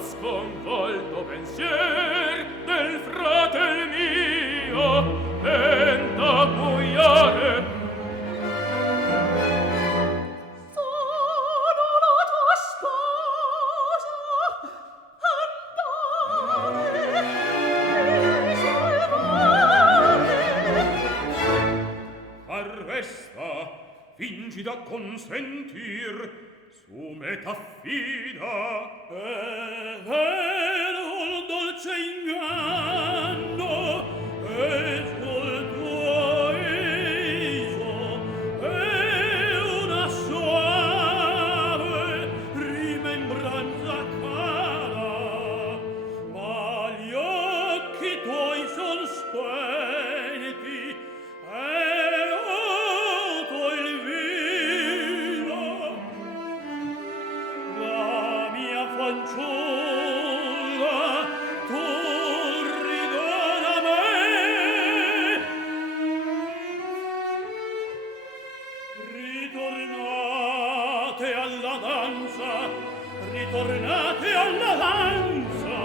sconvolto pensier del fratel mio tenta muoiare. Sono la tua sposa, andare e salvare. Arresta, fingi da consentir, su me t'affida. Un dolce inganno e sul tuo viso e una soave rimembranza cara, ma gli occhi tuoi son spenti e oto il viso. La mia fanciulla, tu ridona me. Ritornate alla danza, ritornate alla danza.